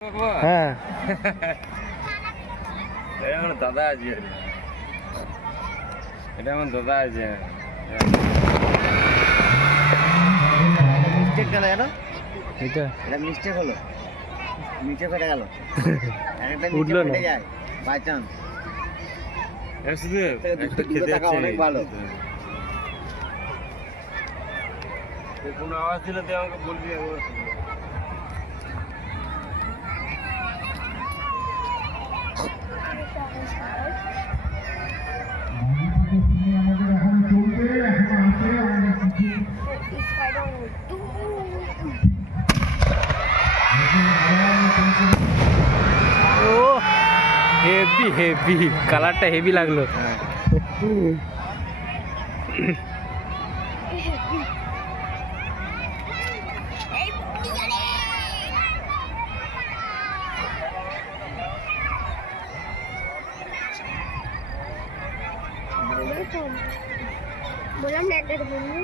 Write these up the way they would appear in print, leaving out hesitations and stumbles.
হ্যাঁ এটা আমার দাদা আছে, এটা আমার দাদা আছে। মিস্টেক গেল জানো, এটা এটা মিস্টেক হলো, নিচে ফেটে গেল। একটা উঠলো নিচে না। ফেটে যায় বাই চান্স। এটা শুধু একটা দূরে খেতে থাকা যাচ্ছে। অনেক ভালো। কোনো আওয়াজ দিলে তুই আমাকে বলবি একবার। ও হেভি হেভি, কালারটা হেভি লাগলো। বললাম না একটা বন্ধু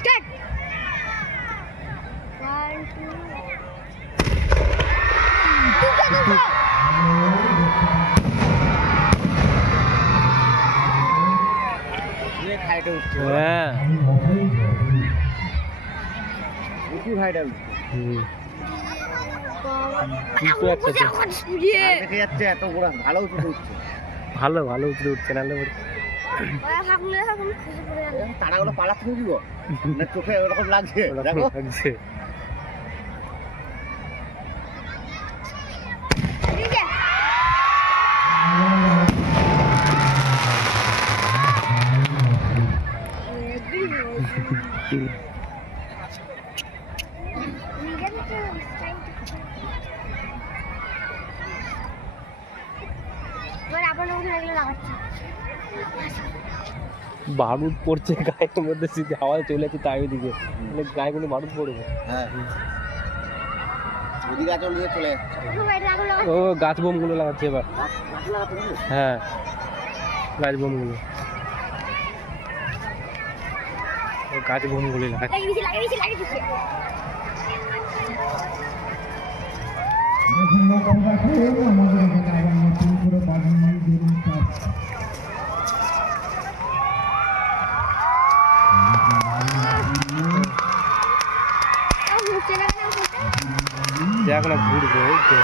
Start. 1, 2. হাইটে উঠছে, হ্যাঁ প্রচুর হাইটে উঠছে। দুটো একসাথে। দেখে যাচ্ছে এত বড়, ভালো উঠে উঠছে। ভালো ভালো উঠে উঠছে, নাহলে তারাগুলো পালাতে দিব না, চোখে ওরকম লাগছে দেখো। লাগছে। বারুদ পড়ছে গায়ের মধ্যে, সিধে হাওয়ায় চলে যাচ্ছে তাই দিকে, গায়ে কোনো বারুদ পড়বে। হ্যাঁ, ওদিকে আছে, ওদিকে চলে যাচ্ছে। ও গাছ বোমগুলো লাগাচ্ছে এবার। গাছ লাগাতে হবে। হ্যাঁ গাছ বোমগুলো, ও গাছ বোমগুলো লাগাচ্ছে। দেখ না ঘুরবে, এই তো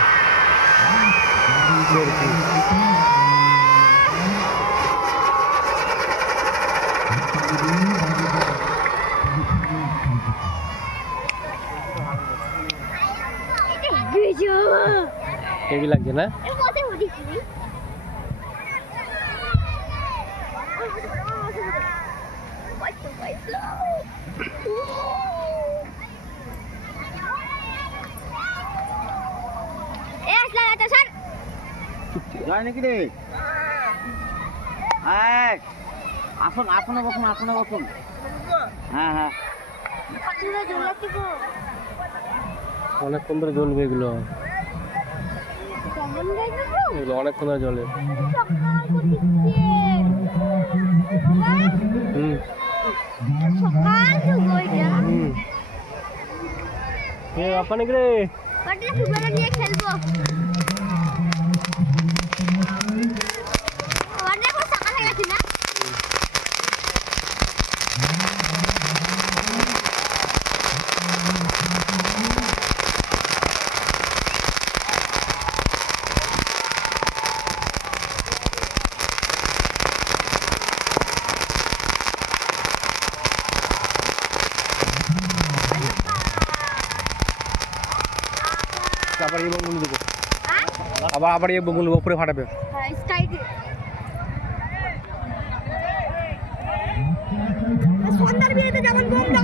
হেভি লাগছে না? যায় নাকি রে? হ্যাঁ, আসুন আসনে বসুন, আসনে বসুন। হ্যাঁ হ্যাঁ, অনেকক্ষণ ধরে জ্বলবে এগুলো, এগুলো অনেকক্ষণ ধরে জ্বলে। হুম হুম, এ আপা নাকি রে? নিয়ে খেলবো। সকাল হয়ে গেছে না? আবার এই বোমগুলো দেবো, আবার এই বোমগুলো উপরে ফাটাবে। স্কাইতে সন্ধ্যার বিয়েতে যেমন বোম